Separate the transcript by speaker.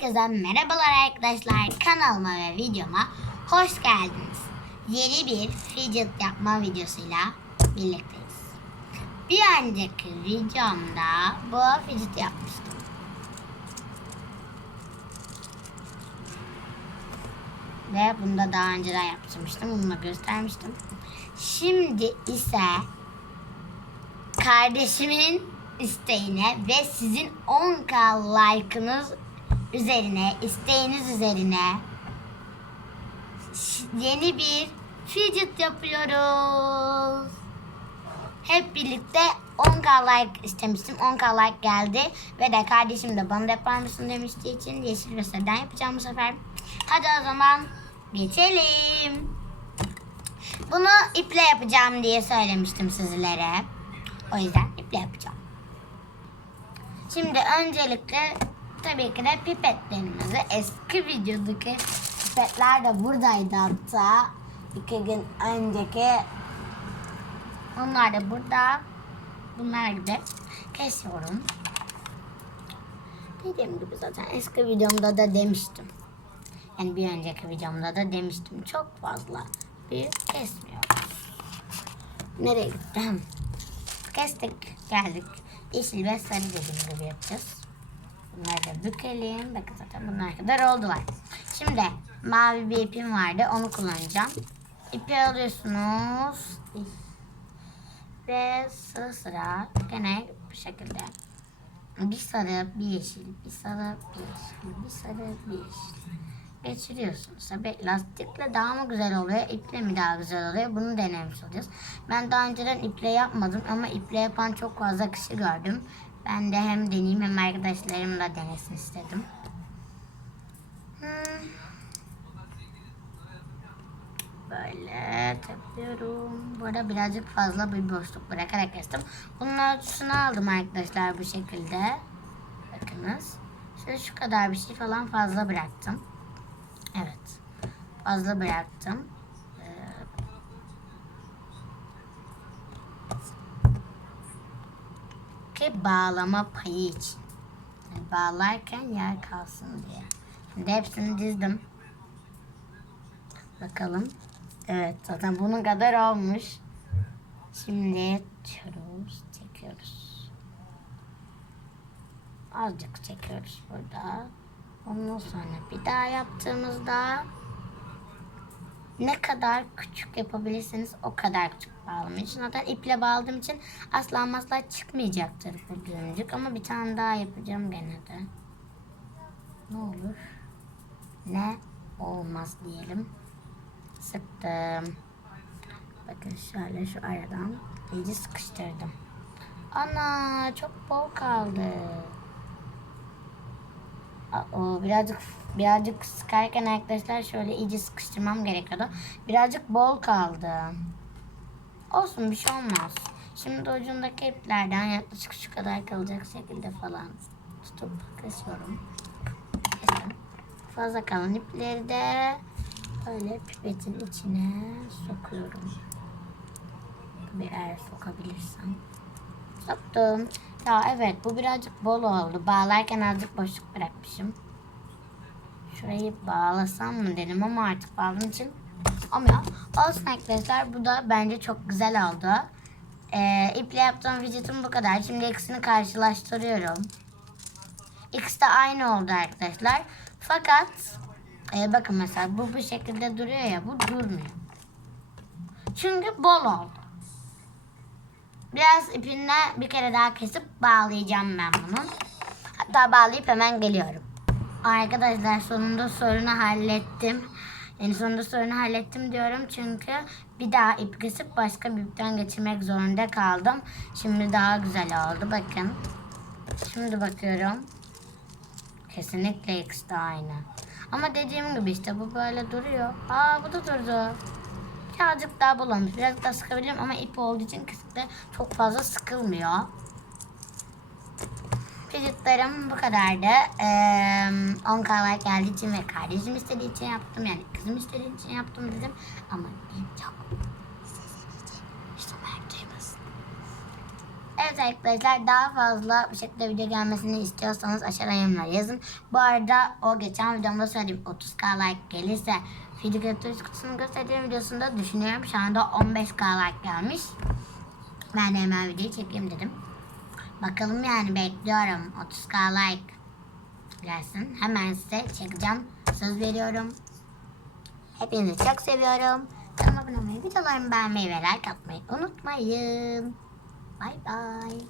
Speaker 1: Herkese merhabalar arkadaşlar. Kanalıma ve videoma hoş geldiniz. Yeni bir fidget yapma videosuyla birlikteyiz. Bir önceki videomda bu fidget yapmıştım. Ve bunu da daha önceden yapmıştım. Bunu da göstermiştim. Şimdi ise kardeşimin isteğine ve sizin 10k like'ınız üzerine, isteğiniz üzerine yeni bir fidget yapıyoruz. Hep birlikte 10k like istemiştim. 10k like geldi. Ve de kardeşim de bana da yapar mısın demiştiği için yeşil ve yapacağım bu sefer. Hadi o zaman geçelim. Bunu iple yapacağım diye söylemiştim sizlere. O yüzden iple yapacağım. Şimdi öncelikle tabii ki de pipetlerimizi eski videodaki pipetler de buradaydı hatta. iki gün önceki onlar da burada. Bunlar gibi kesiyorum. Dediğim gibi zaten eski videomda da demiştim. Yani bir önceki videomda da demiştim. Çok fazla büyük kesmiyoruz. Nereye gittim? Kestik, geldik. Yeşil ve sarı dediğim gibi yapacağız. Bunları da bükelim. Bakın zaten bunlar kadar oldular. Şimdi mavi bir ipim vardı. Onu kullanacağım. İpi alıyorsunuz. Ve sıra sıra gene bu şekilde. Bir sarı, bir yeşil, bir sarı, bir yeşil, bir sarı, bir yeşil. Geçiriyorsunuz. Tabii lastikle daha mı güzel oluyor, iple mi daha güzel oluyor? Bunu denemiş olacağız. Ben daha önceden iple yapmadım ama iple yapan çok fazla kişi gördüm. Ben de hem deneyeyim hem arkadaşlarım da denesin istedim. Hmm. Böyle takıyorum. Bu birazcık fazla bir boşluk bırakarak kestim. Bunun ölçüsünü aldım arkadaşlar bu şekilde. Bakınız. Şöyle şu kadar bir şey falan fazla bıraktım. Evet. Fazla bıraktım. Ee, ki bağlama payı için. Yani bağlarken yer kalsın diye. Şimdi hepsini dizdim. Bakalım. Evet zaten bunun kadar olmuş. Şimdi çekiyoruz, çekiyoruz. Azıcık çekiyoruz burada. Ondan sonra bir daha yaptığımızda ne kadar küçük yapabilirseniz o kadar küçük bağlamayın. Zaten iple bağladığım için asla masla çıkmayacaktır bu düğümcük. Ama bir tane daha yapacağım gene de. Ne olur? Ne olmaz diyelim. Sıktım. Bakın şöyle şu aradan iyice sıkıştırdım. Ana çok bol kaldı. Birazcık birazcık sıkarken arkadaşlar şöyle iyice sıkıştırmam gerekiyordu. Birazcık bol kaldı. Olsun bir şey olmaz. Şimdi ucundaki iplerden yaklaşık şu kadar kalacak şekilde falan tutup kesiyorum. Fazla kalan ipleri de böyle pipetin içine sokuyorum. Bir eğer sokabilirsem. Soktum. Ya evet bu birazcık bol oldu. Bağlarken azıcık boşluk bırakmışım. Şurayı bağlasam mı dedim ama artık bağladığım için olmuyor. Olsun arkadaşlar bu da bence çok güzel oldu. Ee, iple yaptığım vücutum bu kadar. Şimdi ikisini karşılaştırıyorum. İkisi de aynı oldu arkadaşlar. Fakat e, bakın mesela bu bu şekilde duruyor ya bu durmuyor. Çünkü bol oldu. Biraz ipinle bir kere daha kesip bağlayacağım ben bunu. Hatta bağlayıp hemen geliyorum. Arkadaşlar sonunda sorunu hallettim. Yani sonunda sorunu hallettim diyorum çünkü bir daha ip kesip başka bir ipten geçirmek zorunda kaldım. Şimdi daha güzel oldu bakın. Şimdi bakıyorum. Kesinlikle ikisi de aynı. Ama dediğim gibi işte bu böyle duruyor. Aa bu da durdu. Birazcık daha bulamış. Biraz daha sıkabilirim ama ip olduğu için kesinlikle çok fazla sıkılmıyor. Çocuklarım bu kadardı. Ee, 10 kahvaltı geldiği için ve kardeşim istediği için yaptım. Yani kızım istediği için yaptım dedim. Ama en çok sizin için. İşte Mert duymasın. Evet arkadaşlar daha fazla bu şekilde video gelmesini istiyorsanız aşağıya yorumlara yazın. Bu arada o geçen videomda söylediğim 30k like gelirse video götürüş kutusunu gösterdiğim videosunda düşünüyorum. Şu anda 15k like gelmiş. Ben de hemen videoyu çekeyim dedim. Bakalım yani bekliyorum 30k like gelsin. Hemen size çekeceğim. Söz veriyorum. Hepinizi çok seviyorum. Kanalıma abone olmayı, videolarımı beğenmeyi ve like atmayı unutmayın. Bye bye.